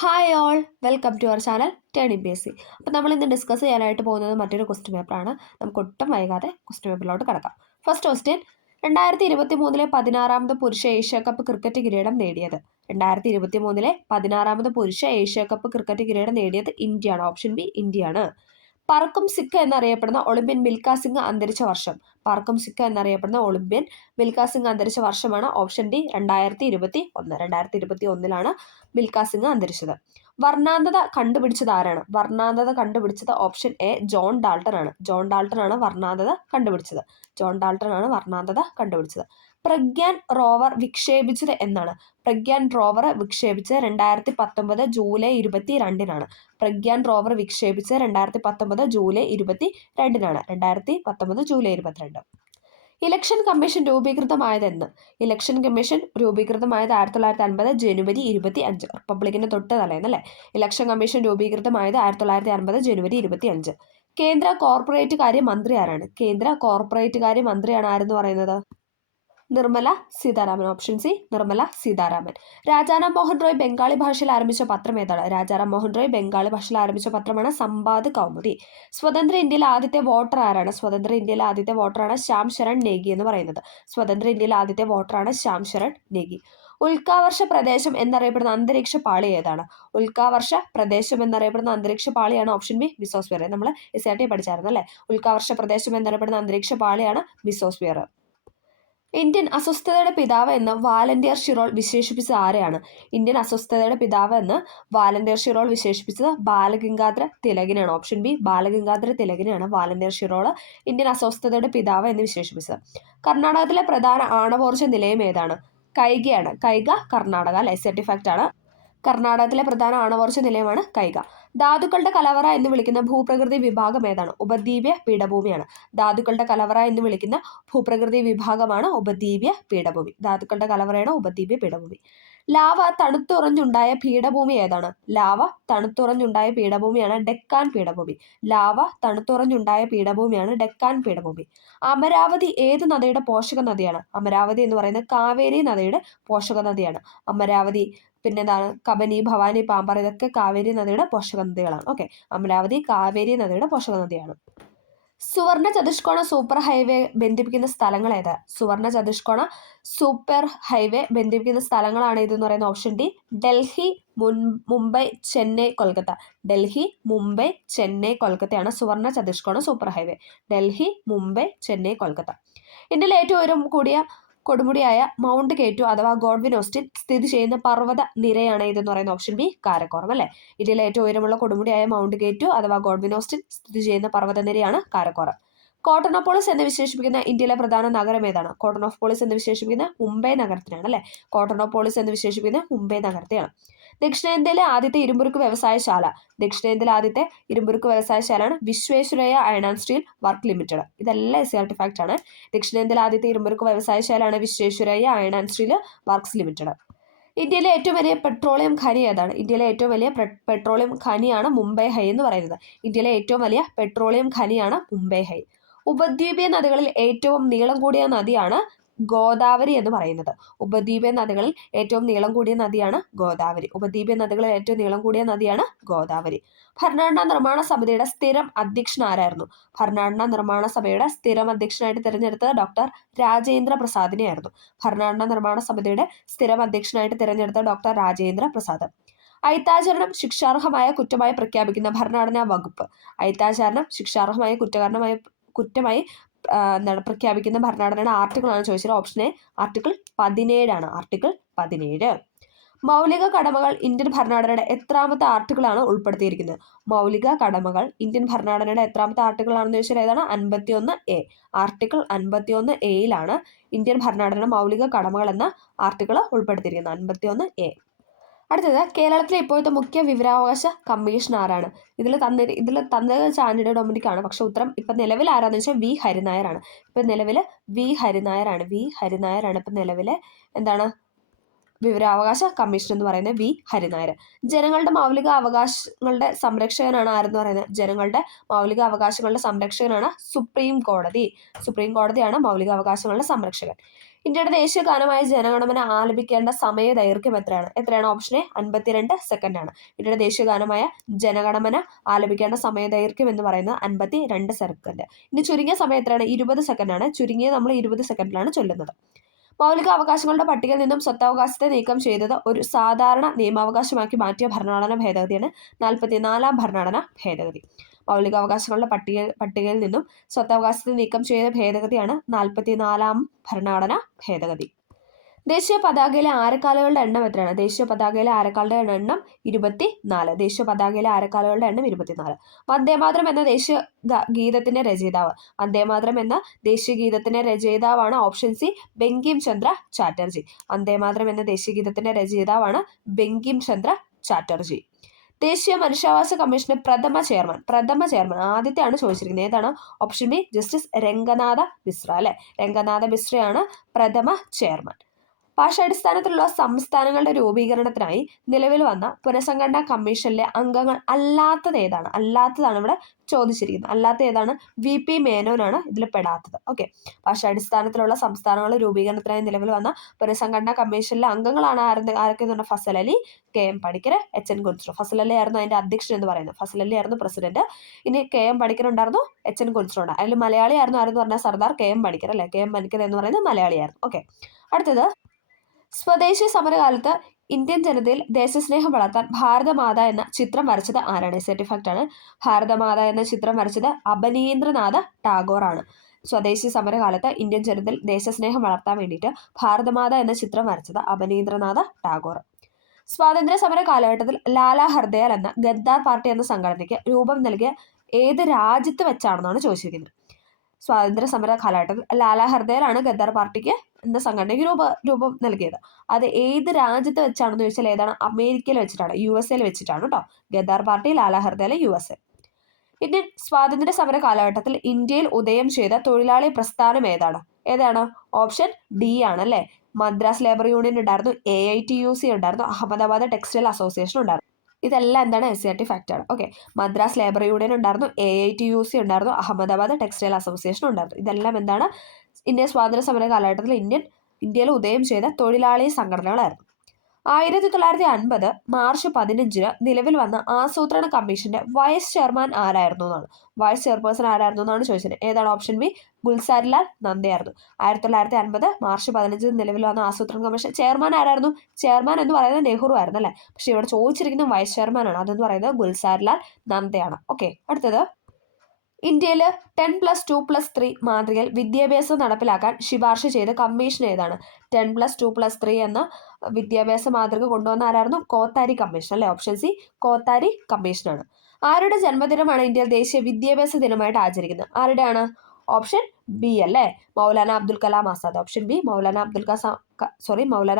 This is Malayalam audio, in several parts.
Hi all, welcome to our channel ടേണി ബി എസ് സി. അപ്പോൾ നമ്മൾ ഇന്ന് ഡിസ്കസ് ചെയ്യാനായിട്ട് പോകുന്നത് മറ്റൊരു ക്വസ്റ്റ്യൻ പേപ്പറാണ്. നമുക്ക് ഒട്ടും വൈകാതെ ക്വസ്റ്റ്യൻ പേപ്പറിലോട്ട് കിടക്കാം. ഫസ്റ്റ് ക്വസ്റ്റ്യൻ, 2023 16ാമത് പുരുഷ ഏഷ്യ കപ്പ് ക്രിക്കറ്റ് കിരീടം നേടിയത്. 2023 16ാമത് പുരുഷ ഏഷ്യ കപ്പ് ക്രിക്കറ്റ് കിരീടം നേടിയത് ഇന്ത്യയാണ്. ഓപ്ഷൻ ബി ഇന്ത്യയാണ്. പറക്കും സിക്ക എന്നറിയപ്പെടുന്ന ഒളിമ്പ്യൻ മിൽഖ സിംഗ് അന്തരിച്ച വർഷം. പറക്കും സിക്ക എന്നറിയപ്പെടുന്ന ഒളിമ്പ്യൻ മിൽഖ സിംഗ് അന്തരിച്ച വർഷമാണ് ഓപ്ഷൻ ഡി 2021. 2021 മിൽഖ സിംഗ് അന്തരിച്ചത്. വർണ്ണാന്തത കണ്ടുപിടിച്ചത് ആരാണ്? വർണ്ണാന്തത കണ്ടുപിടിച്ചത് ഓപ്ഷൻ എ ജോൺ ഡാൾട്ടൺ ആണ്. ജോൺ ഡാൾട്ടൺ ആണ് വർണ്ണാന്തത കണ്ടുപിടിച്ചത്. ജോൺ ഡാൾട്ടൺ ആണ് വർണ്ണാന്തത കണ്ടുപിടിച്ചത്. പ്രഗ്യാൻ റോവർ വിക്ഷേപിച്ചത് എന്നാണ്? പ്രഗ്യാൻ റോവർ വിക്ഷേപിച്ചത് 2019 ജൂലൈ 22-നാണ്. പ്രഗ്യാൻ റോവർ വിക്ഷേപിച്ചത് 2019 ജൂലൈ 22-നാണ്. 2019 ജൂലൈ 22. ഇലക്ഷൻ കമ്മീഷൻ രൂപീകൃതമായതെന്ന്? ഇലക്ഷൻ കമ്മീഷൻ രൂപീകൃതമായത് 1950 ജനുവരി 25. റിപ്പബ്ലിക്കിന് തൊട്ട് തലേന്നല്ലേ. ഇലക്ഷൻ കമ്മീഷൻ രൂപീകൃതമായത് 1950 ജനുവരി 25. കേന്ദ്ര കോർപ്പറേറ്റ് കാര്യ മന്ത്രി ആരാണ്? കേന്ദ്ര കോർപ്പറേറ്റ് കാര്യ മന്ത്രിയാണ് ആരെന്ന് പറയുന്നത്? നിർമ്മല സീതാരാമൻ. Option C Nirmala Sitharaman. രാജാറാം മോഹൻ റോയ് ബംഗാളി ഭാഷയിൽ ആരംഭിച്ച പത്രം ഏതാണ്? രാജാറാം മോഹൻ റോയ് ബംഗാളി ഭാഷയിൽ ആരംഭിച്ച പത്രമാണ് സമ്പാദ് കൗമുദി. സ്വതന്ത്ര ഇന്ത്യയിലെ ആദ്യത്തെ വോട്ടർ ആരാണ്? സ്വതന്ത്ര ഇന്ത്യയിലെ ആദ്യത്തെ വോട്ടറാണ് ശ്യാം ശരൺ നേഗി എന്ന് പറയുന്നത്. സ്വതന്ത്ര ഇന്ത്യയിലെ ആദ്യത്തെ വോട്ടറാണ് ശ്യാം ശരൺ നേഗി. ഉൽക്കാവർഷ പ്രദേശം എന്നറിയപ്പെടുന്ന അന്തരീക്ഷ പാളി ഏതാണ്? ഉൽക്കാവർഷ പ്രദേശം എന്നറിയപ്പെടുന്ന അന്തരീക്ഷ പാളിയാണ് ഓപ്ഷൻ ബി മിസോസ്ഫിയർ. നമ്മൾ SRT പഠിച്ചായിരുന്നു അല്ലേ. ഉൽക്കാവർഷ പ്രദേശം എന്നറിയപ്പെടുന്ന അന്തരീക്ഷ പാളിയാണ് മിസോസ്ഫിയർ. ഇന്ത്യൻ അസ്വസ്ഥതയുടെ പിതാവ് എന്ന് വാലന്റിയർ ഷിറോൾ വിശേഷിപ്പിച്ചത് ആരെയാണ്? ഇന്ത്യൻ അസ്വസ്ഥതയുടെ പിതാവ് എന്ന് വാലന്റിയർ ഷിറോൾ വിശേഷിപ്പിച്ചത് ബാലഗംഗാധര തിലകിനാണ്. ഓപ്ഷൻ ബി ബാലഗംഗാധര തിലകിനാണ് വാലന്റിയർ ഷിറോൾ ഇന്ത്യൻ അസ്വസ്ഥതയുടെ പിതാവ് എന്ന് വിശേഷിപ്പിച്ചത്. കർണാടകത്തിലെ പ്രധാന ആണവോർജ്ജ നിലയം ഏതാണ്? കൈഗയാണ്. കൈഗ കർണാടക. SRT ഫാക്ട് ആണ്. കർണാടകത്തിലെ പ്രധാന ആണവോർജ്ജ നിലയമാണ് കൈഗ. ധാതുക്കളുടെ കലവറ എന്ന് വിളിക്കുന്ന ഭൂപ്രകൃതി വിഭാഗം ഏതാണ്? ഉപദ്വീപ്യ പീഠഭൂമിയാണ്. ധാതുക്കളുടെ കലവറ എന്ന് വിളിക്കുന്ന ഭൂപ്രകൃതി വിഭാഗമാണ് ഉപദ്വീപ്യ പീഠഭൂമി. ധാതുക്കളുടെ കലവറയാണ് ഉപദ്വീപ്യ പീഠഭൂമി. ലാവ തണുത്തുറഞ്ഞുണ്ടായ പീഠഭൂമി ഏതാണ്? ലാവ തണുത്തുറഞ്ഞുണ്ടായ പീഠഭൂമിയാണ് ഡെക്കാൻ പീഠഭൂമി. ലാവ തണുത്തുറഞ്ഞുണ്ടായ പീഠഭൂമിയാണ് ഡെക്കാൻ പീഠഭൂമി. അമരാവതി ഏത് നദിയുടെ പോഷക നദിയാണ്? അമരാവതി എന്ന് പറയുന്നത് കാവേരി നദിയുടെ പോഷക നദിയാണ്. അമരാവതി, പിന്നെന്താണ് കബനി, ഭവാനി, പാമ്പാർ, ഇതൊക്കെ കാവേരി നദിയുടെ പോഷക നദികളാണ്. ഓക്കെ, അമരാവതി കാവേരി നദിയുടെ പോഷക നദിയാണ്. സുവർണ ചതുഷ്കോണ സൂപ്പർ ഹൈവേ ബന്ധിപ്പിക്കുന്ന സ്ഥലങ്ങൾ ഏതാ? സുവർണ ചതുഷ്കോണ സൂപ്പർ ഹൈവേ ബന്ധിപ്പിക്കുന്ന സ്ഥലങ്ങളാണ് ഇതെന്ന് പറയുന്ന ഓപ്ഷൻ ഡി ഡൽഹി, മുംബൈ, ചെന്നൈ, കൊൽക്കത്ത. ഡൽഹി, മുംബൈ, ചെന്നൈ, കൊൽക്കത്തയാണ് സുവർണ ചതുഷ്കോണ സൂപ്പർ ഹൈവേ. ഡൽഹി, മുംബൈ, ചെന്നൈ, കൊൽക്കത്ത. ഇന്ത്യയിലെ ഏറ്റവും ഉയരം കൂടിയ കൊടുമുടിയായ മൗണ്ട് കേറ്റു അഥവാ ഗോഡ്വിൻ ഓസ്റ്റിൻ സ്ഥിതി ചെയ്യുന്ന പർവ്വത നിരയാണ് ഇതെന്ന് പറയുന്ന ഓപ്ഷൻ ബി കാരക്കോറം അല്ലേ. ഇന്ത്യയിലെ ഏറ്റവും ഉയരമുള്ള കൊടുമുടിയായ മൗണ്ട് കേറ്റു അഥവാ ഗോഡ്വിൻ ഓസ്റ്റിൻ സ്ഥിതി ചെയ്യുന്ന പർവ്വത നിരയാണ് കാരക്കോറം. കോട്ടൺ ഓഫ് പോളിസ് എന്ന് വിശേഷിപ്പിക്കുന്ന ഇന്ത്യയിലെ പ്രധാന നഗരം ഏതാണ്? കോട്ടൺ ഓഫ് പോളിസ് എന്ന് വിശേഷിപ്പിക്കുന്ന മുംബൈ നഗരത്തിനാണ് അല്ലേ. കോട്ടൺ ഓഫ് പോളിസ് എന്ന് വിശേഷിപ്പിക്കുന്ന മുംബൈ നഗരത്തെയാണ്. ദക്ഷിണേന്ത്യയിലെ ആദ്യത്തെ ഇരുമ്പുരുക്ക് വ്യവസായശാല. ദക്ഷിണേന്ത്യയിലെ ആദ്യത്തെ ഇരുമ്പുരുക്ക് വ്യവസായശാലയാണ് Visvesvaraya iron and steel work limited. ഇതെല്ലാം SRT ഫാക്ട് ആണ്. ദക്ഷിണേന്ത്യയിലെ ആദ്യത്തെ ഇരുമ്പുരുക്ക് വ്യവസായശാലയാണ് Visvesvaraya iron and steel works limited. ഇന്ത്യയിലെ ഏറ്റവും വലിയ പെട്രോളിയം ഖനി ഏതാണ്? ഇന്ത്യയിലെ ഏറ്റവും വലിയ പെട്രോളിയം ഖനിയാണ് മുംബൈ ഹൈ എന്ന് പറയുന്നത്. ഇന്ത്യയിലെ ഏറ്റവും വലിയ പെട്രോളിയം ഖനിയാണ് മുംബൈ ഹൈ. ഉപദ്വീപീയ നദികളിൽ ഏറ്റവും നീളം കൂടിയ നദിയാണ് ഗോദാവരി എന്ന് പറയുന്നത്. ഉപദ്വീപീയ നദികളിൽ ഏറ്റവും നീളം കൂടിയ നദിയാണ് ഗോദാവരി. ഉപദ്വീപീയ നദികളിൽ ഏറ്റവും നീളം കൂടിയ നദിയാണ് ഗോദാവരി. ഭരണഘടനാ നിർമ്മാണ സമിതിയുടെ സ്ഥിരം അധ്യക്ഷൻ ആരായിരുന്നു? ഭരണഘടനാ നിർമ്മാണ സഭയുടെ സ്ഥിരം അധ്യക്ഷനായിട്ട് തിരഞ്ഞെടുത്തത് ഡോക്ടർ രാജേന്ദ്ര പ്രസാദിനെ ആയിരുന്നു. ഭരണഘടനാ നിർമ്മാണ സമിതിയുടെ സ്ഥിരം അധ്യക്ഷനായിട്ട് തിരഞ്ഞെടുത്ത ഡോക്ടർ രാജേന്ദ്ര പ്രസാദ്. അയിത്താചരണം ശിക്ഷാർഹമായ കുറ്റമായി പ്രഖ്യാപിക്കുന്ന ഭരണഘടനാ വകുപ്പ്. അയിത്താചരണം ശിക്ഷാർഹമായ കുറ്റമായി പ്രഖ്യാപിക്കുന്ന ഭരണഘടനയുടെ ആർട്ടിക്കിളാണ് ചോദിച്ചത്. ഓപ്ഷൻ എ ആർട്ടിക്കിൾ 17 ആണ്. ആർട്ടിക്കിൾ 17. മൗലിക കടമകൾ ഇന്ത്യൻ ഭരണഘടനയുടെ എത്രാമത്തെ ആർട്ടിക്കിളാണ് ഉൾപ്പെടുത്തിയിരിക്കുന്നത്? മൗലിക കടമകൾ ഇന്ത്യൻ ഭരണഘടനയുടെ എത്രാമത്തെ ആർട്ടിക്കിളാണെന്ന് ചോദിച്ചാൽ ഏതാണ്? 51A. ആർട്ടിക്കിൾ 51Aയിലാണ് ഇന്ത്യൻ ഭരണഘടനയുടെ മൗലിക കടമകൾ എന്ന ആർട്ടിക്കിൾ ഉൾപ്പെടുത്തിയിരിക്കുന്നത്. 51A. അടുത്തത്, കേരളത്തിലെ ഇപ്പോഴത്തെ മുഖ്യ വിവരാവകാശ കമ്മീഷൻ ആരാണ്? ഇതിൽ തന്നത് ആന്റണി ഡൊമിനിക് ആണ്. പക്ഷെ ഉത്തരം ഇപ്പം നിലവിൽ ആരാന്ന് വെച്ചാൽ വി ഹരിനായരാണ്. ഇപ്പം നിലവിൽ വി ഹരിനായരാണ് ഇപ്പം നിലവിലെ എന്താണ് വിവരാവകാശ കമ്മീഷൻ എന്ന് പറയുന്നത് വി ഹരിനായർ. ജനങ്ങളുടെ മൗലിക അവകാശങ്ങളുടെ സംരക്ഷകനാണ് ആരെന്ന് പറയുന്നത്? ജനങ്ങളുടെ മൗലിക അവകാശങ്ങളുടെ സംരക്ഷകനാണ് സുപ്രീം കോടതി. സുപ്രീം കോടതിയാണ് മൗലിക അവകാശങ്ങളുടെ സംരക്ഷകൻ. ഇന്ത്യയുടെ ദേശീയ ഗാനമായ ജനഗണമന ആലപിക്കേണ്ട സമയ ദൈർഘ്യം എത്രയാണ് ഓപ്ഷൻ എ 52 സെക്കൻഡ് ആണ്. ഇന്ത്യയുടെ ദേശീയ ഗാനമായ ജനഗണമന ആലപിക്കേണ്ട സമയ ദൈർഘ്യം എന്ന് പറയുന്നത് 52 സെക്കൻഡ്. ഇനി ചുരുങ്ങിയ സമയം എത്രയാണ്? 20 സെക്കൻഡ് ആണ്. ചുരുങ്ങിയ നമ്മൾ 20 സെക്കൻഡിലാണ് ചൊല്ലുന്നത്. മൗലിക അവകാശങ്ങളുടെ പട്ടികയിൽ നിന്നും സ്വത്തവകാശത്തെ നീക്കം ചെയ്തത് ഒരു സാധാരണ നിയമാവകാശമാക്കി മാറ്റിയ ഭരണഘടനാ ഭേദഗതിയാണ് 44ാം ഭരണഘടനാ ഭേദഗതി. മൗലികാവകാശങ്ങളുടെ പട്ടികയിൽ നിന്നും സ്വത്തവകാശത്തെ നീക്കം ചെയ്ത ഭേദഗതിയാണ് 44ാം ഭരണഘടനാ ഭേദഗതി. ദേശീയ പതാകയിലെ ആരക്കാലുകളുടെ എണ്ണം എത്രയാണ്? ദേശീയ പതാകയിലെ ആരക്കാലുകളുടെ എണ്ണം 24. ദേശീയ പതാകയിലെ ആരക്കാലുകളുടെ എണ്ണം 24. വന്ദേമാതരം എന്ന ദേശീയ ഗീതത്തിന്റെ രചയിതാവ്. വന്ദേമാതരം എന്ന ദേശീയ ഗീതത്തിന്റെ രചയിതാവാണ് ഓപ്ഷൻ സി ബങ്കിം ചന്ദ്ര ചാറ്റർജി. വന്ദേമാതരം എന്ന ദേശീയ ഗീതത്തിന്റെ രചയിതാവാണ് ബങ്കിം ചന്ദ്ര ചാറ്റർജി. ദേശീയ മനുഷ്യാവകാശ കമ്മീഷന്റെ പ്രഥമ ചെയർമാൻ ആദ്യത്തെയാണ് ചോദിച്ചിരിക്കുന്നത്. ഏതാണ്? Option B justice Ranganatha Mishra അല്ലെ. രംഗനാഥ മിശ്രയാണ് പ്രഥമ ചെയർമാൻ. ഭാഷാടിസ്ഥാനത്തിലുള്ള സംസ്ഥാനങ്ങളുടെ രൂപീകരണത്തിനായി നിലവിൽ വന്ന പുനഃസംഘടനാ കമ്മീഷനിലെ അംഗങ്ങൾ അല്ലാത്തതാണ് ഇവിടെ ചോദിച്ചിരിക്കുന്നത്. അല്ലാത്ത ഏതാണ്? VP മേനോനാണ് ഇതിൽ പെടാത്തത്. ഓക്കെ, ഭാഷാടിസ്ഥാനത്തിലുള്ള സംസ്ഥാനങ്ങളുടെ രൂപീകരണത്തിനായി നിലവിൽ വന്ന പുനഃസംഘടനാ കമ്മീഷനിലെ അംഗങ്ങളാണ് ആരൊക്കെ? Fasal Ali, KM Panicker, HN Kunzru. ഫസൽ അലി ആയിരുന്നു അതിന്റെ അധ്യക്ഷൻ എന്ന് പറയുന്നത്. ഫസൽ അലി ആയിരുന്നു പ്രസിഡന്റ്. ഇനി KM പണിക്കർ ഉണ്ടായിരുന്നു, HN കുൻസ്രു ഉണ്ട്. അതിൽ മലയാളി ആയിരുന്നു ആരെന്ന് പറഞ്ഞാൽ സർദാർ KM പണിക്കർ അല്ലെ. KM പണിക്കർ എന്ന് പറയുന്നത് മലയാളിയായിരുന്നു. ഓക്കെ, അടുത്തത് സ്വദേശി സമരകാലത്ത് ഇന്ത്യൻ ജനതയിൽ ദേശസ്നേഹം വളർത്താൻ ഭാരതമാത എന്ന ചിത്രം വരച്ചത് ആരാണ്? സർട്ടിഫാക്റ്റ് ആണ്. ഭാരതമാത എന്ന ചിത്രം വരച്ചത് അബനീന്ദ്രനാഥ ടാഗോർ ആണ്. സ്വദേശി സമരകാലത്ത് ഇന്ത്യൻ ജനതയിൽ ദേശസ്നേഹം വളർത്താൻ വേണ്ടിയിട്ട് ഭാരതമാത എന്ന ചിത്രം വരച്ചത് അബനീന്ദ്രനാഥ ടാഗോർ. സ്വാതന്ത്ര്യ സമര കാലഘട്ടത്തിൽ ലാലാ ഹർദയാൽ എന്ന ഗദ്ദാർ പാർട്ടി എന്ന സംഘടനയ്ക്ക് രൂപം നൽകിയ ഏത് രാജ്യത്ത് വെച്ചാണെന്നാണ് ചോദിച്ചിരിക്കുന്നത്. സ്വാതന്ത്ര്യ സമര കാലഘട്ടത്തിൽ ലാലാ ഹർദയാലാണ് ഗദ്ദാർ പാർട്ടിക്ക് എന്ന സംഘടനയ്ക്ക് രൂപം നൽകിയത്. അത് ഏത് രാജ്യത്ത് വെച്ചാണെന്ന് ചോദിച്ചാൽ ഏതാണ്? അമേരിക്കയിൽ വെച്ചിട്ടാണ്, USA വെച്ചിട്ടാണ് കേട്ടോ. ഗദ്ദാർ പാർട്ടി, ലാലാ ഹർദയാൽ USA. ഇന്ത്യൻ സ്വാതന്ത്ര്യ സമര കാലഘട്ടത്തിൽ ഇന്ത്യയിൽ ഉദയം ചെയ്ത തൊഴിലാളി പ്രസ്ഥാനം ഏതാണ്? ഓപ്ഷൻ ഡി ആണ് അല്ലെ. മദ്രാസ് ലേബർ യൂണിയൻ ഉണ്ടായിരുന്നു, AITUC ഉണ്ടായിരുന്നു, അഹമ്മദാബാദ് ടെക്സ്റ്റൈൽ അസോസിയേഷൻ ഉണ്ടായിരുന്നു. ഇതെല്ലാം എന്താണ്? SCRT ഫാക്റ്റ് ആണ്. ഓക്കെ, മദ്രാസ് ലേബർ യൂണിയൻ ഉണ്ടായിരുന്നു, AITUC ഉണ്ടായിരുന്നു, അഹമ്മദാബാദ് ടെക്സ്റ്റൈൽ അസോസിയേഷൻ ഉണ്ടായിരുന്നു. ഇതെല്ലാം എന്താണ്? ഇന്ത്യൻ സ്വാതന്ത്ര്യ സമര കാലഘട്ടത്തിൽ ഇന്ത്യയിൽ ഉദയം ചെയ്ത തൊഴിലാളി സംഘടനകളായിരുന്നു. 1950 മാർച്ച് 15 നിലവിൽ വന്ന ആസൂത്രണ കമ്മീഷന്റെ വൈസ് ചെയർമാൻ ആരായിരുന്നു എന്നാണ്. വൈസ് ചെയർപേഴ്സൺ ആരായിരുന്നു എന്നാണ് ചോദിച്ചത്. ഏതാണ്? ഓപ്ഷൻ ബി ഗുൽസാരിലാൽ നന്ദയായിരുന്നു. 1950 മാർച്ച് 15 നിലവിൽ വന്ന ആസൂത്രണ കമ്മീഷൻ ചെയർമാൻ ആരായിരുന്നു? ചെയർമാൻ എന്ന് പറയുന്നത് നെഹ്റു ആയിരുന്നു അല്ലെ. പക്ഷെ ഇവിടെ ചോദിച്ചിരിക്കുന്ന വൈസ് ചെയർമാൻ ആണ്. അതെന്ന് പറയുന്നത് ഗുൽസാരിലാൽ നന്ദയാണ്. ഓക്കെ, അടുത്തത് ഇന്ത്യയിൽ 10+2+3 മാതൃകയിൽ വിദ്യാഭ്യാസം നടപ്പിലാക്കാൻ ശുപാർശ ചെയ്ത കമ്മീഷൻ ഏതാണ്? 10+2+3 എന്ന വിദ്യാഭ്യാസ മാതൃക കൊണ്ടുവന്ന ആരായിരുന്നു? കോത്താരി കമ്മീഷൻ അല്ലെ. ഓപ്ഷൻ സി കോത്താരി കമ്മീഷനാണ്. ആരുടെ ജന്മദിനമാണ് ഇന്ത്യയിൽ ദേശീയ വിദ്യാഭ്യാസ ദിനമായിട്ട് ആചരിക്കുന്നത്? ആരുടെയാണ്? ഓപ്ഷൻ ബി അല്ലേ, മൗലാന അബ്ദുൽ കലാം ആസാദ്. ഓപ്ഷൻ ബി മൗലാന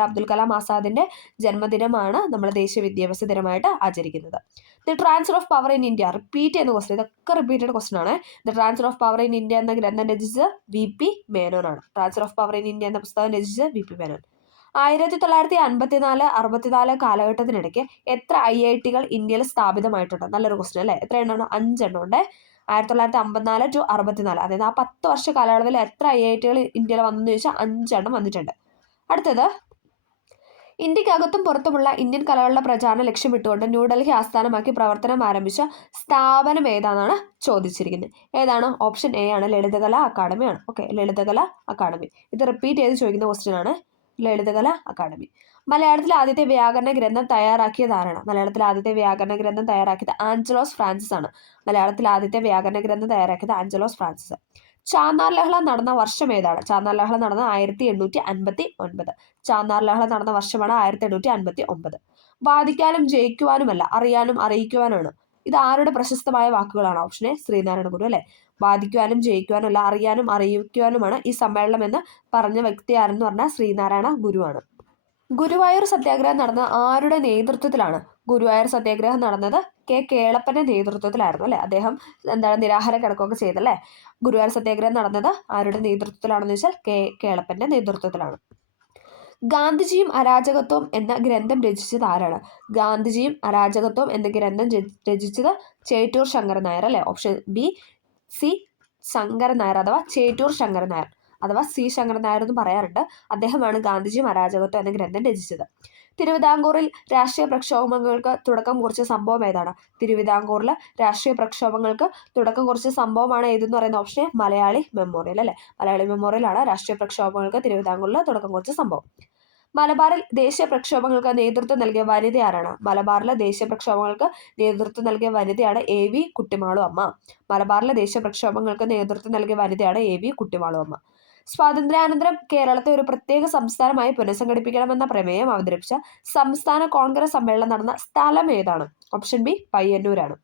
അബ്ദുൽ കലാം ആസാദിന്റെ ജന്മദിനമാണ് നമ്മൾ ദേശീയ വിദ്യാഭ്യാസ ദിനമായിട്ട് ആചരിക്കുന്നത്. The transfer of power in India, repeat ചെയ്യുന്ന ക്വസ്റ്റൻ, ഇതൊക്കെ റിപ്പീറ്റഡ് ക്വസ്റ്റൻ ആണ്. The transfer of power in India എന്ന ഗ്രന്ഥം രചിച്ചത് VP മേനോനാണ്. Transfer of power in India എന്ന പുസ്തകം രചിച്ചത് VP മേനോൻ. 1954 കാലഘട്ടത്തിനിടയ്ക്ക് എത്ര IIT-കൾ ഇന്ത്യയിൽ സ്ഥാപിതമായിട്ടുണ്ട്? നല്ലൊരു ക്വസ്റ്റൻ അല്ലേ. എത്ര എണ്ണമാണ്? 5 എണ്ണം ഉണ്ട്. 1954 to 64, അതായത് ആ 10 വർഷ കാലയളവിൽ എത്ര IIT-കൾ ഇന്ത്യയിൽ വന്നെന്ന് ചോദിച്ചാൽ 5 എണ്ണം വന്നിട്ടുണ്ട്. അടുത്തത് ഇന്ത്യക്കകത്തും പുറത്തുമുള്ള ഇന്ത്യൻ കലകളുടെ പ്രചാരണം ലക്ഷ്യമിട്ടുകൊണ്ട് ന്യൂഡൽഹി ആസ്ഥാനമാക്കി പ്രവർത്തനം ആരംഭിച്ച സ്ഥാപനം ഏതാണെന്നാണ് ചോദിച്ചിരിക്കുന്നത്. ഏതാണ്? ഓപ്ഷൻ എ ആണ്, ലളിതകലാ അക്കാദമിയാണ്. Okay, Lalithakala academy. ഇത് റിപ്പീറ്റ് ചെയ്ത് ചോദിക്കുന്ന ക്വസ്റ്റ്യൻ ആണ്. ലളിതകലാ അക്കാദമി. മലയാളത്തിലെ ആദ്യത്തെ വ്യാകരണ ഗ്രന്ഥം തയ്യാറാക്കിയത് ആരാണ്? മലയാളത്തിലെ ആദ്യത്തെ വ്യാകരണ ഗ്രന്ഥം തയ്യാറാക്കിയത് ആഞ്ചലോസ് ഫ്രാൻസിസ് ആണ്. മലയാളത്തിലെ ആദ്യത്തെ വ്യാകരണ ഗ്രന്ഥം തയ്യാറാക്കിയത് ആഞ്ചലോസ് ഫ്രാൻസിസ്. ചാന്നാർ ലഹള നടന്ന വർഷം ഏതാണ്? ചാന്നാർ ലഹള നടന്ന 1859. ചാന്നാർ ലഹള നടന്ന വർഷമാണ് 1859. വാദിക്കാനും ജയിക്കുവാനുമല്ല, അറിയാനും അറിയിക്കുവാനാണ്. ഇത് ആരുടെ പ്രശസ്തമായ വാക്കുകളാണ്? ഓപ്ഷൻ എ ശ്രീനാരായണ ഗുരു അല്ലെ. വാദിക്കുവാനും ജയിക്കുവാനുമല്ല, അറിയാനും അറിയിക്കുവാനുമാണ് ഈ സമ്മേളനം എന്ന് പറഞ്ഞ വ്യക്തി ആരെന്ന് പറഞ്ഞാൽ ശ്രീനാരായണ ഗുരുവാണ്. ഗുരുവായൂർ സത്യാഗ്രഹം നടന്ന ആരുടെ നേതൃത്വത്തിലാണ്? ഗുരുവായൂർ സത്യാഗ്രഹം നടന്നത് കേളപ്പന്റെ നേതൃത്വത്തിലായിരുന്നു അല്ലെ. അദ്ദേഹം നിരാഹാര കിടക്കുകയൊക്കെ ചെയ്തല്ലേ. ഗുരുവായൂർ സത്യാഗ്രഹം നടന്നത് ആരുടെ നേതൃത്വത്തിലാണെന്ന് വെച്ചാൽ കേളപ്പന്റെ നേതൃത്വത്തിലാണ്. ഗാന്ധിജിയും അരാജകത്വം എന്ന ഗ്രന്ഥം രചിച്ചത് ആരാണ്? ഗാന്ധിജിയും അരാജകത്വം എന്ന ഗ്രന്ഥം രചിച്ചത് ചേറ്റൂർ ശങ്കരൻ നായർ അല്ലെ. Option B C Sankaran Nair അഥവാ ചേറ്റൂർ ശങ്കരൻ നായർ. അഥവാ സി ശങ്കരൻ നായർ എന്ന് പറയാറുണ്ട്. അദ്ദേഹമാണ് ഗാന്ധിജിയും അരാജകത്വം എന്ന ഗ്രന്ഥം രചിച്ചത്. തിരുവിതാംകൂറിൽ രാഷ്ട്രീയ പ്രക്ഷോഭങ്ങൾക്ക് തുടക്കം കുറിച്ച സംഭവം ഏതാണ്? തിരുവിതാംകൂറിൽ രാഷ്ട്രീയ പ്രക്ഷോഭങ്ങൾക്ക് തുടക്കം കുറിച്ച സംഭവമാണ് ഏതെന്ന് പറയുന്ന ഓപ്ഷൻ മലയാളി മെമ്മോറിയൽ അല്ലെ. മലയാളി മെമ്മോറിയലാണ് രാഷ്ട്രീയ പ്രക്ഷോഭങ്ങൾക്ക് തിരുവിതാംകൂറിൽ തുടക്കം കുറിച്ച സംഭവം. മലബാറിൽ ദേശീയ പ്രക്ഷോഭങ്ങൾക്ക് നേതൃത്വം നൽകിയ വനിത ആരാണ്? മലബാറിലെ ദേശീയ പ്രക്ഷോഭങ്ങൾക്ക് നേതൃത്വം നൽകിയ വനിതയാണ് AV കുട്ടിമാളു അമ്മ. മലബാറിലെ ദേശീയ പ്രക്ഷോഭങ്ങൾക്ക് നേതൃത്വം നൽകിയ വനിതയാണ് AV കുട്ടിമാളു അമ്മ. സ്വാതന്ത്ര്യാനന്തരം കേരളത്തെ ഒരു പ്രത്യേക സംസ്ഥാനമായി പുനഃസംഘടിപ്പിക്കണമെന്ന പ്രമേയം അവതരിപ്പിച്ച സംസ്ഥാന കോൺഗ്രസ് സമ്മേളനം നടന്ന സ്ഥലം ഏതാണ്? Option B പയ്യന്നൂരാണ്.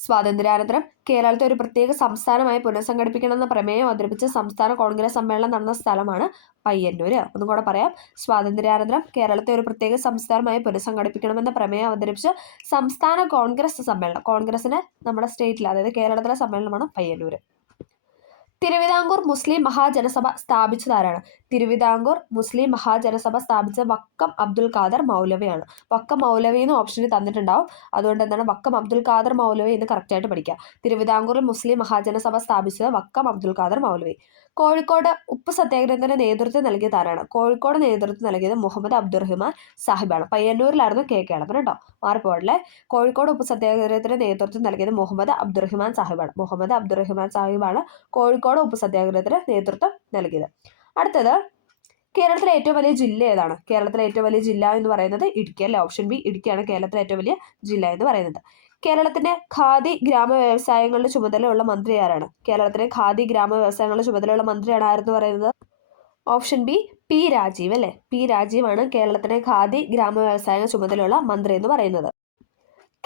സ്വാതന്ത്ര്യാനന്തരം കേരളത്തെ ഒരു പ്രത്യേക സംസ്ഥാനമായി പുനഃസംഘടിപ്പിക്കണമെന്ന പ്രമേയം അവതരിപ്പിച്ച സംസ്ഥാന കോൺഗ്രസ് സമ്മേളനം നടന്ന സ്ഥലമാണ് പയ്യന്നൂര്. ഒന്നും കൂടെ പറയാം. സ്വാതന്ത്ര്യാനന്തരം കേരളത്തെ ഒരു പ്രത്യേക സംസ്ഥാനമായി പുനഃസംഘടിപ്പിക്കണമെന്ന പ്രമേയം അവതരിപ്പിച്ച സംസ്ഥാന കോൺഗ്രസ് സമ്മേളനം, കോൺഗ്രസിന് നമ്മുടെ സ്റ്റേറ്റിൽ അതായത് കേരളത്തിലെ സമ്മേളനമാണ് പയ്യന്നൂര്. തിരുവിതാംകൂർ മുസ്ലിം മഹാജനസഭ സ്ഥാപിച്ചതാരാണ്? തിരുവിതാംകൂർ മുസ്ലിം മഹാജനസഭ സ്ഥാപിച്ച വക്കം അബ്ദുൽ ഖാദർ മൗലവിയാണ്. വക്കം മൗലവി എന്ന് ഓപ്ഷനിൽ തന്നിട്ടുണ്ടാവും. അതുകൊണ്ട് എന്താണ് വക്കം അബ്ദുൽ ഖാദർ മൗലവി എന്ന് കറക്റ്റായിട്ട് പഠിക്കുക. തിരുവിതാംകൂറിൽ മുസ്ലിം മഹാജനസഭ സ്ഥാപിച്ചത് വക്കം അബ്ദുൽ ഖാദർ മൗലവി. കോഴിക്കോട് ഉപ്പ് സത്യാഗ്രഹത്തിന് നേതൃത്വം നൽകിയത് ആരാണ്? കോഴിക്കോട് നേതൃത്വം നൽകിയത് മുഹമ്മദ് അബ്ദുറഹ്മാൻ സാഹിബാണ്. പയ്യന്നൂരിലായിരുന്നു കേളപ്പൻ കേട്ടോ, മാറിപ്പോടല്ലേ. കോഴിക്കോട് ഉപ്പ് സത്യാഗ്രഹത്തിന് നേതൃത്വം നൽകിയത് മുഹമ്മദ് അബ്ദുറഹ്മാൻ സാഹിബാണ്. മുഹമ്മദ് അബ്ദുറഹ്മാൻ സാഹിബാണ് കോഴിക്കോട് ഉപ്പ് സത്യാഗ്രഹത്തിന് നേതൃത്വം നൽകിയത്. അടുത്തത്, കേരളത്തിലെ ഏറ്റവും വലിയ ജില്ല ഏതാണ്? കേരളത്തിലെ ഏറ്റവും വലിയ ജില്ല എന്ന് പറയുന്നത് ഇടുക്കി അല്ലെ. ഓപ്ഷൻ ബി ഇടുക്കിയാണ് കേരളത്തിലെ ഏറ്റവും വലിയ ജില്ല എന്ന് പറയുന്നത്. കേരളത്തിന്റെ ഖാദി ഗ്രാമ വ്യവസായങ്ങളുടെ ചുമതലയുള്ള മന്ത്രി ആരാണ്? കേരളത്തിലെ ഖാദി ഗ്രാമ വ്യവസായങ്ങളുടെ ചുമതലയുള്ള മന്ത്രിയാണ് ആരെന്ന് പറയുന്നത്? ഓപ്ഷൻ ബി പി രാജീവ് അല്ലെ. പി രാജീവാണ് കേരളത്തിലെ ഖാദി ഗ്രാമ വ്യവസായ ചുമതലയുള്ള മന്ത്രി എന്ന് പറയുന്നത്.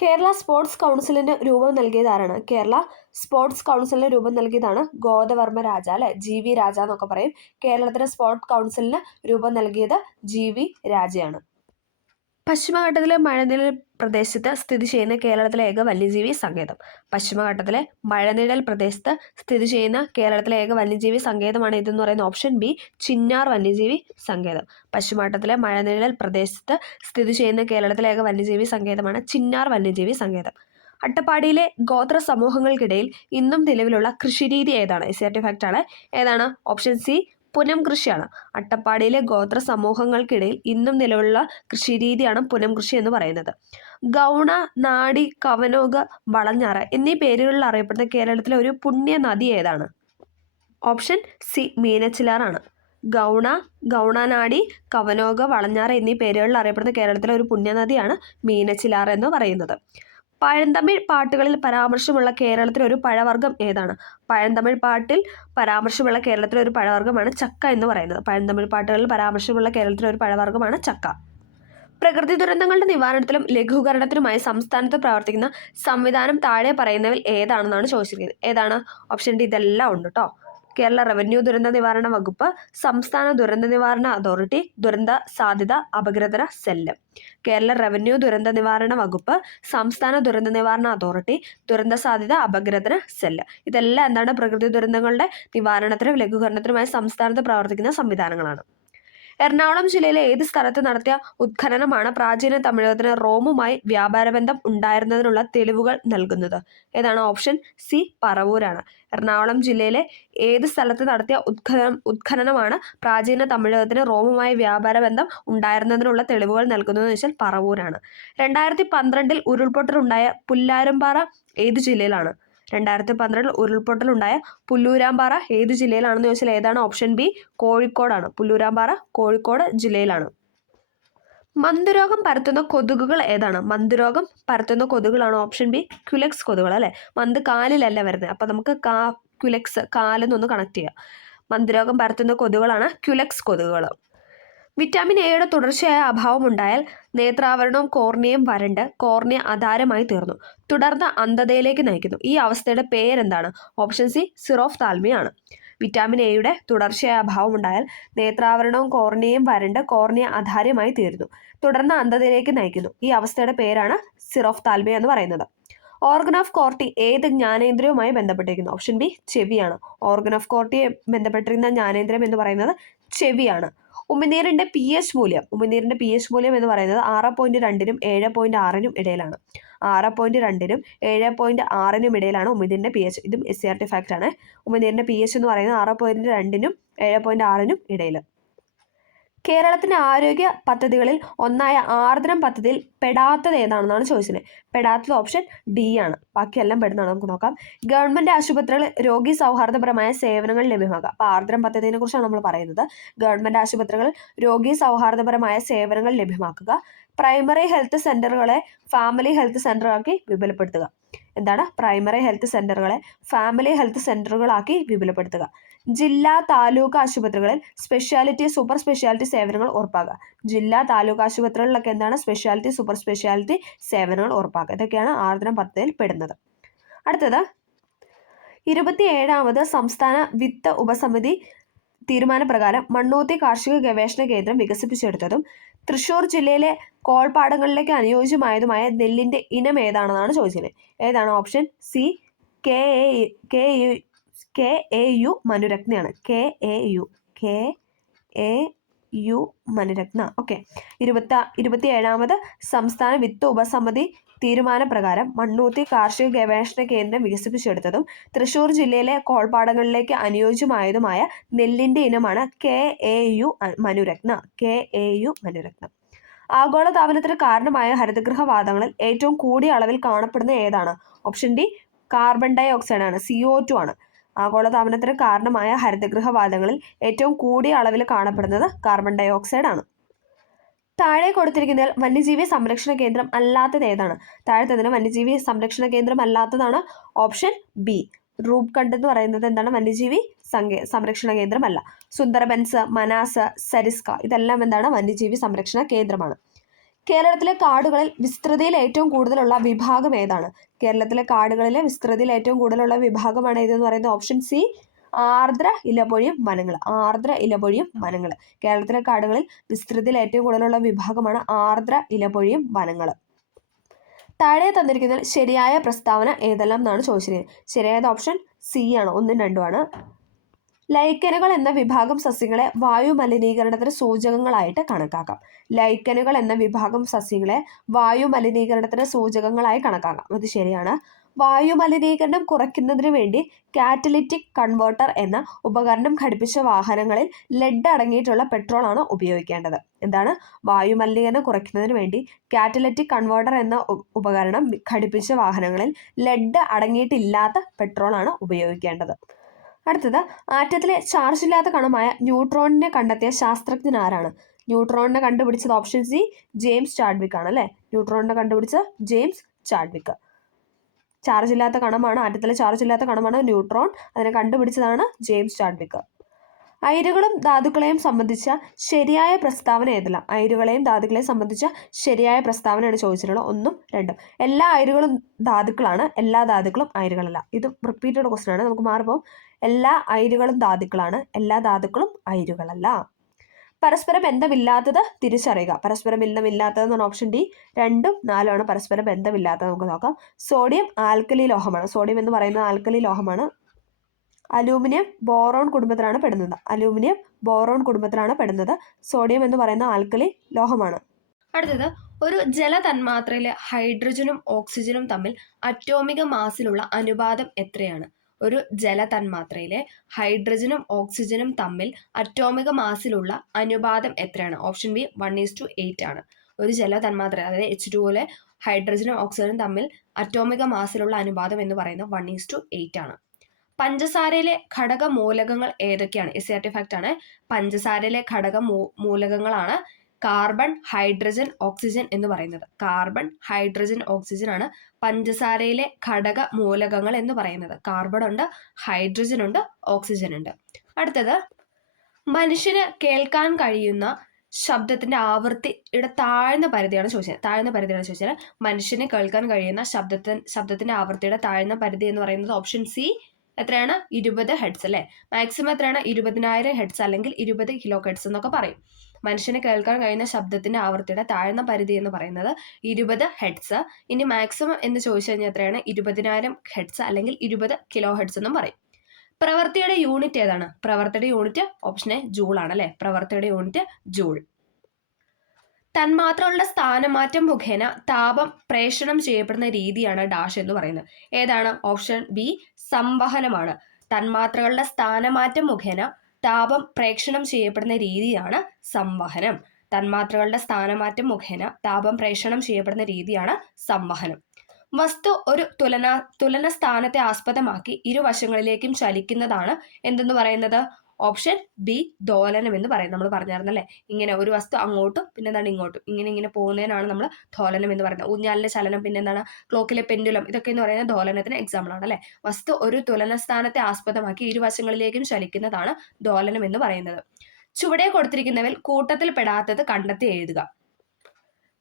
കേരള സ്പോർട്സ് കൗൺസിലിന് രൂപം നൽകിയത് ആരാണ്? കേരള സ്പോർട്സ് കൗൺസിലിന് രൂപം നൽകിയതാണ് ഗോദവർമ്മ രാജ അല്ലെ. GV രാജ എന്നൊക്കെ പറയും. കേരളത്തിലെ സ്പോർട്സ് കൗൺസിലിന് രൂപം നൽകിയത് GV രാജയാണ്. പശ്ചിമഘട്ടത്തിലെ മഴനിഴൽ പ്രദേശത്ത് സ്ഥിതി ചെയ്യുന്ന കേരളത്തിലെ ഏക വന്യജീവി സങ്കേതം. പശ്ചിമഘട്ടത്തിലെ മഴനിഴൽ പ്രദേശത്ത് സ്ഥിതി ചെയ്യുന്ന കേരളത്തിലെ ഏക വന്യജീവി സങ്കേതമാണ് ഇതെന്ന് പറയുന്ന ഓപ്ഷൻ ബി ചിന്നാർ വന്യജീവി സങ്കേതം. പശ്ചിമഘട്ടത്തിലെ മഴനിഴൽ പ്രദേശത്ത് സ്ഥിതി ചെയ്യുന്ന കേരളത്തിലെ ഏക വന്യജീവി സങ്കേതമാണ് ചിന്നാർ വന്യജീവി സങ്കേതം. അട്ടപ്പാടിയിലെ ഗോത്ര സമൂഹങ്ങൾക്കിടയിൽ ഇന്നും നിലവിലുള്ള കൃഷിരീതി ഏതാണ്? SRT ഫാക്ട് ആണ്. ഏതാണ്? ഓപ്ഷൻ സി പുനം കൃഷിയാണ്. അട്ടപ്പാടിയിലെ ഗോത്ര സമൂഹങ്ങൾക്കിടയിൽ ഇന്നും നിലവിലുള്ള കൃഷിരീതിയാണ് പുനം കൃഷി എന്ന് പറയുന്നത്. ഗൗണ, നാടി, കവനോഗ്, വളഞ്ഞാറ് എന്നീ പേരുകളിൽ അറിയപ്പെടുന്ന കേരളത്തിലെ ഒരു പുണ്യ നദി ഏതാണ്? Option C മീനച്ചിലാറാണ്. ഗൗണ, ഗൗണനാടി, കവനോഗ്, വളഞ്ഞാറ് എന്നീ പേരുകളിൽ അറിയപ്പെടുന്ന കേരളത്തിലെ ഒരു പുണ്യനദിയാണ് മീനച്ചിലാർ എന്ന് പറയുന്നത്. പഴന്തമിഴ് പാട്ടുകളിൽ പരാമർശമുള്ള കേരളത്തിലെ ഒരു പഴവർഗ്ഗം ഏതാണ്? പഴന്തമിഴ് പാട്ടിൽ പരാമർശമുള്ള കേരളത്തിലെ ഒരു പഴവർഗ്ഗമാണ് ചക്ക എന്ന് പറയുന്നത്. പഴന്തമിഴ് പാട്ടുകളിൽ പരാമർശമുള്ള കേരളത്തിലെ ഒരു പഴവർഗ്ഗമാണ് ചക്ക. പ്രകൃതി ദുരന്തങ്ങളുടെ നിവാരണത്തിലും ലഘൂകരണത്തിനുമായി സംസ്ഥാനത്ത് പ്രവർത്തിക്കുന്ന സംവിധാനം താഴെ പറയുന്നവയിൽ ഏതാണെന്നാണ് ചോദിച്ചിരിക്കുന്നത്. ഏതാണ്? ഓപ്ഷൻ ഡി ഇതെല്ലാം ഉണ്ട് കേട്ടോ. കേരള റവന്യൂ ദുരന്ത നിവാരണ വകുപ്പ്, സംസ്ഥാന ദുരന്ത നിവാരണ അതോറിറ്റി, ദുരന്ത സാധ്യത അപഗ്രഥന സെല്ല്. കേരള റവന്യൂ ദുരന്ത നിവാരണ വകുപ്പ്, സംസ്ഥാന ദുരന്ത നിവാരണ അതോറിറ്റി, ദുരന്ത സാധ്യത അപഗ്രഥന സെല്ല്. ഇതെല്ലാം എന്താണ്? പ്രകൃതി ദുരന്തങ്ങളുടെ നിവാരണത്തിനും ലഘൂകരണത്തിനുമായി സംസ്ഥാനത്ത് പ്രവർത്തിക്കുന്ന സംവിധാനങ്ങളാണ്. എറണാകുളം ജില്ലയിലെ ഏത് സ്ഥലത്ത് നടത്തിയ ഉത്ഖനനമാണ് പ്രാചീന തമിഴകത്തിന് റോമുമായി വ്യാപാരബന്ധം ഉണ്ടായിരുന്നതിനുള്ള തെളിവുകൾ നൽകുന്നത്? ഏതാണ്? Option C പറവൂരാണ്. എറണാകുളം ജില്ലയിലെ ഏത് സ്ഥലത്ത് നടത്തിയ ഉത്ഖനനമാണ് പ്രാചീന തമിഴകത്തിന് റോമുമായി വ്യാപാരബന്ധം ഉണ്ടായിരുന്നതിനുള്ള തെളിവുകൾ നൽകുന്നതെന്ന് വെച്ചാൽ പറവൂരാണ്. 2012 ഉരുൾപൊട്ടലുണ്ടായ പുല്ലാരംപാറ ഏത് ജില്ലയിലാണ്? 2012 ഉരുൾപൊട്ടലുണ്ടായ പുല്ലൂരാമ്പാറ ഏത് ജില്ലയിലാണെന്ന് ചോദിച്ചാൽ ഏതാണ്? ഓപ്ഷൻ ബി കോഴിക്കോടാണ്. പുല്ലൂരാമ്പാറ കോഴിക്കോട് ജില്ലയിലാണ്. മന്തുരോഗം പരത്തുന്ന കൊതുകുകൾ ഏതാണ്? മന്തുരോഗം പരത്തുന്ന കൊതുകുകളാണ് ഓപ്ഷൻ ബി ക്യുലെക്സ് കൊതുകുകൾ അല്ലെ. മന്ത് കാലിലല്ല വരുന്നത്, അപ്പം നമുക്ക് ക്യുലെക്സ് കാലെന്നൊന്ന് കണക്ട് ചെയ്യാം. മന്തുരോഗം പരത്തുന്ന കൊതുകുകളാണ് ക്യുലെക്സ് കൊതുകുകൾ. വിറ്റാമിൻ എയുടെ തുടർച്ചയായ അഭാവം ഉണ്ടായാൽ നേത്രാവരണവും കോർണിയയും വരണ്ട് കോർണിയ അധാരമായി തീർന്നു, തുടർന്ന് അന്ധതയിലേക്ക് നയിക്കുന്നു. ഈ അവസ്ഥയുടെ പേരെന്താണ്? Option C സിറോഫ്താൽമിയാണ്. വിറ്റാമിൻ എയുടെ തുടർച്ചയായ അഭാവം ഉണ്ടായാൽ നേത്രാവരണവും കോർണിയയും വരണ്ട് കോർണിയ അധാരമായി തീരുന്നു, തുടർന്ന് അന്ധതയിലേക്ക് നയിക്കുന്നു. ഈ അവസ്ഥയുടെ പേരാണ് സിറോഫ്താൽമിയ എന്ന് പറയുന്നത്. ഓർഗൻ ഓഫ് കോർട്ടി ഏത് ജ്ഞാനേന്ദ്രിയവുമായി ബന്ധപ്പെട്ടിരിക്കുന്നു? ഓപ്ഷൻ ബി ചെവിയാണ്. ഓർഗൻ ഓഫ് കോർട്ടിയെ ബന്ധപ്പെട്ടിരിക്കുന്ന ജ്ഞാനേന്ദ്രിയം എന്ന് പറയുന്നത് ചെവിയാണ്. ഉമിനീരിൻ്റെ pH മൂല്യം എന്ന് പറയുന്നത് 6.2-നും 7.6-നും ഇടയിലാണ്. 6.2-നും 7.6-നും ഇടയിലാണ് ഉമിനീരിൻ്റെ pH. ഇതും SCERT ഫാക്റ്റ് ആണ്. ഉമിനീരിൻ്റെ pH എന്ന് പറയുന്നത് 6.2-നും 7.6-നും ഇടയിൽ. കേരളത്തിൻ്റെ ആരോഗ്യ പദ്ധതികളിൽ ഒന്നായ ആർദ്രം പദ്ധതിയിൽ പെടാത്തത് ഏതാണെന്നാണ് ചോദിച്ചത്. പെടാത്തത് ഓപ്ഷൻ ഡി ആണ്. ബാക്കിയെല്ലാം പെടുന്നതാണ്. നമുക്ക് നോക്കാം. ഗവൺമെൻറ് ആശുപത്രികളിൽ രോഗി സൗഹാർദ്ദപരമായ സേവനങ്ങൾ ലഭ്യമാക്കുക. അപ്പോൾ ആർദ്രം പദ്ധതിയെ കുറിച്ചാണ് നമ്മൾ പറയുന്നത്. ഗവൺമെൻറ് ആശുപത്രികളിൽ രോഗി സൗഹാർദ്ദപരമായ സേവനങ്ങൾ ലഭ്യമാക്കുക. പ്രൈമറി ഹെൽത്ത് സെൻ്ററുകളെ ഫാമിലി ഹെൽത്ത് സെൻ്ററാക്കി വിപുലപ്പെടുത്തുക. എന്താണ്? പ്രൈമറി ഹെൽത്ത് സെൻ്ററുകളെ ഫാമിലി ഹെൽത്ത് സെൻ്ററുകളാക്കി വിപുലപ്പെടുത്തുക. ജില്ലാ താലൂക്ക് ആശുപത്രികളിൽ സ്പെഷ്യാലിറ്റി സൂപ്പർ സ്പെഷ്യാലിറ്റി സേവനങ്ങൾ ഉറപ്പാക്കുക. ജില്ലാ താലൂക്ക് ആശുപത്രികളിലൊക്കെ എന്താണ്? സ്പെഷ്യാലിറ്റി സൂപ്പർ സ്പെഷ്യാലിറ്റി സേവനങ്ങൾ ഉറപ്പാക്കുക. ഇതൊക്കെയാണ് ആർദ്രം പദ്ധതിയിൽ പെടുന്നത്. അടുത്തത് 27ാമത് സംസ്ഥാന വിത്ത് ഉപസമിതി തീരുമാനപ്രകാരം മണ്ണൂത്തി കാർഷിക ഗവേഷണ കേന്ദ്രം വികസിപ്പിച്ചെടുത്തതും തൃശ്ശൂർ ജില്ലയിലെ കോൾപ്പാടങ്ങളിലേക്ക് അനുയോജ്യമായതുമായ നെല്ലിൻ്റെ ഇനം ഏതാണെന്നാണ് ചോദിച്ചത്. ഏതാണ്? ഓപ്ഷൻ സി KAU മനുരത്നയാണ്. KAU മനുരത്ന. ഓക്കെ. 27ാമത് സംസ്ഥാന വിത്ത് ഉപസമിതി തീരുമാനപ്രകാരം മണ്ണൂത്തി കാർഷിക ഗവേഷണ കേന്ദ്രം വികസിപ്പിച്ചെടുത്തതും തൃശ്ശൂർ ജില്ലയിലെ കോൾപ്പാടങ്ങളിലേക്ക് അനുയോജ്യമായതുമായ നെല്ലിൻ്റെ ഇനമാണ് KAU മനുരത്ന. ആഗോളതാപനത്തിന് കാരണമായ ഹരിതഗൃഹവാതങ്ങളിൽ ഏറ്റവും കൂടിയ അളവിൽ കാണപ്പെടുന്ന ഏതാണ്? Option D carbon dioxide ആണ്. CO2 ആണ്. ആഗോളതാപനത്തിന് കാരണമായ ഹരിതഗൃഹവാതങ്ങളിൽ ഏറ്റവും കൂടിയ അളവിൽ കാണപ്പെടുന്നത് കാർബൺ ഡൈ ഓക്സൈഡ് ആണ്. താഴെ കൊടുത്തിരിക്കുന്നതിൽ വന്യജീവി സംരക്ഷണ കേന്ദ്രം അല്ലാത്തത് ഏതാണ്? താഴത്തെ വന്യജീവി സംരക്ഷണ കേന്ദ്രം അല്ലാത്തതാണ് ഓപ്ഷൻ ബി. റൂപ്കണ്ട് എന്ന് പറയുന്നത് എന്താണ്? വന്യജീവി സംരക്ഷണ കേന്ദ്രമല്ല. സുന്ദർബൻസ്, മനാസ്, സരിസ്ക ഇതെല്ലാം എന്താണ്? വന്യജീവി സംരക്ഷണ കേന്ദ്രമാണ്. കേരളത്തിലെ കാടുകളിൽ വിസ്തൃതിയിൽ ഏറ്റവും കൂടുതലുള്ള വിഭാഗം ഏതാണ്? കേരളത്തിലെ കാടുകളിലെ വിസ്തൃതിയിൽ ഏറ്റവും കൂടുതലുള്ള വിഭാഗമാണ് ഏതെന്ന് പറയുന്നത് ഓപ്ഷൻ സി ആർദ്ര ഇലപൊഴിയും വനങ്ങൾ. കേരളത്തിലെ കാടുകളിൽ വിസ്തൃതിയിൽ ഏറ്റവും കൂടുതലുള്ള വിഭാഗമാണ് ആർദ്ര ഇലപൊഴിയും വനങ്ങൾ. താഴെ തന്നിരിക്കുന്നതിൽ ശരിയായ പ്രസ്താവന ഏതെല്ലാം എന്നാണ് ചോദിച്ചിരിക്കുന്നത്. ശരിയായത് ഓപ്ഷൻ സി ആണ്. 1ഉം 2ഉം ആണ്. ലൈക്കനുകൾ എന്ന വിഭാഗം സസ്യങ്ങളെ വായു മലിനീകരണത്തിന് സൂചകങ്ങളായിട്ട് കണക്കാക്കാം. ലൈക്കനുകൾ എന്ന വിഭാഗം സസ്യങ്ങളെ വായു മലിനീകരണത്തിന് സൂചകങ്ങളായി കണക്കാക്കാം. അത് ശരിയാണ്. വായു മലിനീകരണം കുറയ്ക്കുന്നതിന് വേണ്ടി കാറ്റലിറ്റിക് കൺവേർട്ടർ എന്ന ഉപകരണം ഘടിപ്പിച്ച വാഹനങ്ങളിൽ ലെഡ് അടങ്ങിയിട്ടുള്ള പെട്രോളാണ് ഉപയോഗിക്കേണ്ടത്. എന്താണ്? വായു മലിനീകരണം കുറയ്ക്കുന്നതിന് വേണ്ടി കാറ്റലിറ്റിക് കൺവേർട്ടർ എന്ന ഉപകരണം ഘടിപ്പിച്ച വാഹനങ്ങളിൽ ലെഡ് അടങ്ങിയിട്ടില്ലാത്ത പെട്രോളാണ് ഉപയോഗിക്കേണ്ടത്. അടുത്തത് ആറ്റത്തിലെ ചാർജ് ഇല്ലാത്ത കണമായ ന്യൂട്രോണിനെ കണ്ടെത്തിയ ശാസ്ത്രജ്ഞൻ ആരാണ്? ന്യൂട്രോണിനെ കണ്ടുപിടിച്ചത് ഓപ്ഷൻ സി ജെയിംസ് ചാഡ്വിക് ആണ്. അല്ലേ? ന്യൂട്രോണിനെ കണ്ടുപിടിച്ചത് ജെയിംസ് ചാഡ്വിക്. ചാർജ് ഇല്ലാത്ത കണമാണ്, ആറ്റത്തിലെ ചാർജ് ഇല്ലാത്ത കണമാണ് ന്യൂട്രോൺ. അതിനെ കണ്ടുപിടിച്ചതാണ് ജെയിംസ് ചാഡ്വിക്. അയിരുകളും ധാതുക്കളെയും സംബന്ധിച്ച ശരിയായ പ്രസ്താവന ഏതെല്ലാം? അയിരുകളെയും ധാതുക്കളെയും സംബന്ധിച്ച ശരിയായ പ്രസ്താവനയാണ് ചോദിച്ചിട്ടുള്ളത്. 1ഉം 2ഉം. എല്ലാ അയിരുകളും ധാതുക്കളാണ്, എല്ലാ ധാതുക്കളും അയിരുകളല്ല. ഇത് റിപ്പീറ്റഡ് ക്വസ്റ്റ്യൻ ആണ്. നമുക്ക് മാറുമ്പോൾ എല്ലാ അയിരുകളും ധാതുക്കളാണ്, എല്ലാ ധാതുക്കളും അയിരുകളല്ല. പരസ്പര ബന്ധമില്ലാത്തത് തിരിച്ചറിയുക. പരസ്പര ബന്ധമില്ലാത്തതെന്നാണ് ഓപ്ഷൻ ഡി. 2ഉം 4ഉം ആണ് പരസ്പര ബന്ധമില്ലാത്തത്. നമുക്ക് നോക്കാം. സോഡിയം ആൽക്കലി ലോഹമാണ്. സോഡിയം എന്ന് പറയുന്നത് ആൽക്കലി ലോഹമാണ്. അലൂമിനിയം ബോറോൺ കുടുംബത്തിലാണ് പെടുന്നത്. സോഡിയം എന്ന് പറയുന്ന ആൽക്കലി ലോഹമാണ്. അടുത്തത് ഒരു ജലതന്മാത്രയിലെ ഹൈഡ്രജനും ഓക്സിജനും തമ്മിൽ അറ്റോമിക മാസിലുള്ള അനുപാതം എത്രയാണ്? ഒരു ജലതന്മാത്രയിലെ ഹൈഡ്രജനും ഓക്സിജനും തമ്മിൽ അറ്റോമിക മാസിലുള്ള അനുപാതം എത്രയാണ്? ഓപ്ഷൻ ബി 1:8 ആണ്. ഒരു ജലതന്മാത്ര അതായത് H2O ഹൈഡ്രജനും ഓക്സിജനും തമ്മിൽ അറ്റോമിക മാസിലുള്ള അനുപാതം എന്ന് പറയുന്നത് 1:8 ആണ്. പഞ്ചസാരയിലെ ഘടക മൂലകങ്ങൾ ഏതൊക്കെയാണ്? SCERT ഫാക്റ്റ് ആണ്. പഞ്ചസാരയിലെ ഘടക മൂലകങ്ങളാണ് കാർബൺ, ഹൈഡ്രജൻ, ഓക്സിജൻ എന്ന് പറയുന്നത്. കാർബൺ, ഹൈഡ്രജൻ, ഓക്സിജൻ ആണ് പഞ്ചസാരയിലെ ഘടക മൂലകങ്ങൾ എന്ന് പറയുന്നത്. കാർബൺ ഉണ്ട്, ഹൈഡ്രജൻ ഉണ്ട്, ഓക്സിജൻ ഉണ്ട്. അടുത്തത് മനുഷ്യന് കേൾക്കാൻ കഴിയുന്ന ശബ്ദത്തിന്റെ ആവൃത്തിയുടെ താഴ്ന്ന പരിധിയാണ് ചോദിച്ചത്. മനുഷ്യന് കേൾക്കാൻ കഴിയുന്ന ശബ്ദത്തിന്റെ ആവൃത്തിയുടെ താഴ്ന്ന പരിധി എന്ന് പറയുന്നത് ഓപ്ഷൻ സി എത്രയാണ്? 20 ഹെഡ്സ് അല്ലേ? മാക്സിമം എത്രയാണ്? 20,000 ഹെഡ്സ് അല്ലെങ്കിൽ 20 കിലോ ഹെഡ്സ് എന്നൊക്കെ പറയും. മനുഷ്യന് കേൾക്കാൻ കഴിയുന്ന ശബ്ദത്തിന്റെ ആവൃത്തിയുടെ താഴ്ന്ന പരിധി എന്ന് പറയുന്നത് 20 ഹെഡ്സ്. ഇനി മാക്സിമം എന്ന് ചോദിച്ചു കഴിഞ്ഞാൽ എത്രയാണ്? 20,000 ഹെഡ്സ് അല്ലെങ്കിൽ 20 കിലോ ഹെഡ്സ് എന്നും പറയും. പ്രവൃത്തിയുടെ യൂണിറ്റ് ഏതാണ്? പ്രവൃത്തിയുടെ യൂണിറ്റ് ഓപ്ഷൻ എ ജൂൾ ആണ് അല്ലെ. പ്രവൃത്തിയുടെ യൂണിറ്റ് ജൂൾ. തന്മാത്രകളുടെ സ്ഥാനമാറ്റം മുഖേന താപം പ്രേഷണം ചെയ്യപ്പെടുന്ന രീതിയാണ് ഡാഷ് എന്ന് പറയുന്നത്. ഏതാണ്? ഓപ്ഷൻ ബി സംവഹനമാണ്. തന്മാത്രകളുടെ സ്ഥാനമാറ്റം മുഖേന താപം പ്രേഷണം ചെയ്യപ്പെടുന്ന രീതിയാണ് സംവഹനം. തന്മാത്രകളുടെ സ്ഥാനമാറ്റം മുഖേന താപം പ്രേഷണം ചെയ്യപ്പെടുന്ന രീതിയാണ് സംവഹനം. വസ്തു ഒരു തുലന സ്ഥാനത്തെ ആസ്പദമാക്കി ഇരുവശങ്ങളിലേക്കും ചലിക്കുന്നതാണ് എന്തെന്ന് പറയുന്നത്? ഓപ്ഷൻ ബി ദോലനം എന്ന് പറയുന്നത്. നമ്മൾ പറഞ്ഞായിരുന്നല്ലേ, ഇങ്ങനെ ഒരു വസ്തു അങ്ങോട്ടും പിന്നെ എന്താണ് ഇങ്ങോട്ടും ഇങ്ങനെ പോകുന്നതിനാണ് നമ്മൾ ദോലനം എന്ന് പറയുന്നത്. ഊഞ്ഞാലിന്റെ ചലനം, പിന്നെ എന്താണ് ക്ലോക്കിലെ പെൻഡുലം, ഇതൊക്കെ എന്ന് പറയുന്നത് ദോലനത്തിന് എക്സാമ്പിൾ ആണ് അല്ലെ. വസ്തു ഒരു തുലന സ്ഥാനത്തെ ആസ്പദമാക്കി ഇരുവശങ്ങളിലേക്കും ചലിക്കുന്നതാണ് ദോലനം എന്ന് പറയുന്നത്. ചുവടെ കൊടുത്തിരിക്കുന്നവയിൽ കൂട്ടത്തിൽ പെടാത്തത് കണ്ടെത്തി എഴുതുക.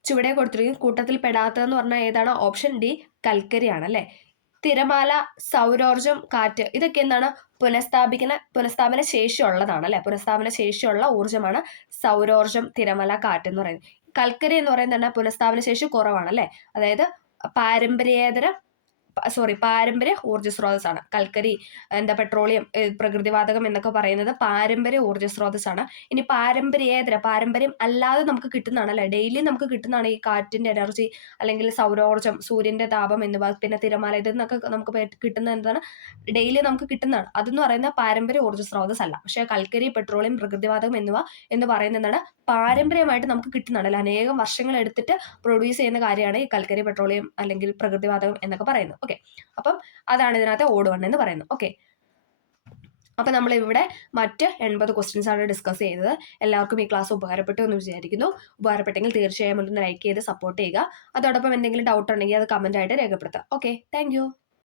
ചുവടെ കൊടുത്തിരിക്കും കൂട്ടത്തിൽ പെടാത്തതെന്ന് പറഞ്ഞാൽ ഏതാണ്? ഓപ്ഷൻ ഡി കൽക്കരിയാണ് അല്ലെ. തിരമാല, സൗരോർജം, കാറ്റ് ഇതൊക്കെ എന്താണ്? പുനഃസ്ഥാപന ശേഷിയുള്ളതാണ് അല്ലെ. പുനഃസ്ഥാപന ശേഷിയുള്ള ഊർജ്ജമാണ് സൗരോർജം, തിരമാല, കാറ്റ് എന്ന് പറയുന്നത്. കൽക്കരി എന്ന് പറയുന്നത് പുനഃസ്ഥാപന ശേഷി കുറവാണ് അല്ലെ. അതായത് പാരമ്പര്യ ഊർജ്ജ സ്രോതസ്സാണ് കൽക്കരി. പെട്രോളിയം, പ്രകൃതിവാതകം എന്നൊക്കെ പറയുന്നത് പാരമ്പര്യ ഊർജ്ജ സ്രോതസ്സാണ്. ഇനി പാരമ്പര്യം അല്ലാതെ നമുക്ക് കിട്ടുന്നതാണ് അല്ലെ. ഡെയിലി നമുക്ക് കിട്ടുന്നതാണ് ഈ കാറ്റിന്റെ എനർജി, അല്ലെങ്കിൽ സൗരോർജ്ജം, സൂര്യന്റെ താപം എന്നിവ, പിന്നെ തിരമാല, ഇതെന്നൊക്കെ നമുക്ക് കിട്ടുന്ന എന്താണ്? ഡെയിലി നമുക്ക് കിട്ടുന്നതാണ്. അതെന്ന് പറയുന്ന പാരമ്പര്യ ഊർജ്ജ സ്രോതസ് അല്ല. പക്ഷേ കൽക്കരി, പെട്രോളിയം, പ്രകൃതിവാതകം എന്നിവ എന്ന് പറയുന്ന എന്താണ്? പാരമ്പര്യമായിട്ട് നമുക്ക് കിട്ടുന്നതാണ് അല്ലെ. അനേകം വർഷങ്ങൾ എടുത്തിട്ട് പ്രൊഡ്യൂസ് ചെയ്യുന്ന കാര്യമാണ് ഈ കൽക്കരി, പെട്രോളിയം അല്ലെങ്കിൽ പ്രകൃതിവാതകം എന്നൊക്കെ പറയുന്നത്. ഓക്കെ, അപ്പം അതാണ് ഇതിനകത്ത് ഓഡ് വൺ എന്ന് പറയുന്നത്. ഓക്കെ, അപ്പം നമ്മളിവിടെ മറ്റ് 80 ക്വസ്റ്റ്യൻസ് ആണ് ഡിസ്കസ് ചെയ്തത്. എല്ലാവർക്കും ഈ ക്ലാസ് ഉപകാരപ്പെട്ടു എന്ന് വിചാരിക്കുന്നു. ഉപകാരപ്പെട്ടെങ്കിൽ തീർച്ചയായും ഒന്ന് ലൈക്ക് ചെയ്ത് സപ്പോർട്ട് ചെയ്യുക. അതോടൊപ്പം എന്തെങ്കിലും ഡൗട്ട് ഉണ്ടെങ്കിൽ അത് കമൻ്റ് ആയിട്ട് രേഖപ്പെടുത്തുക. Okay, thank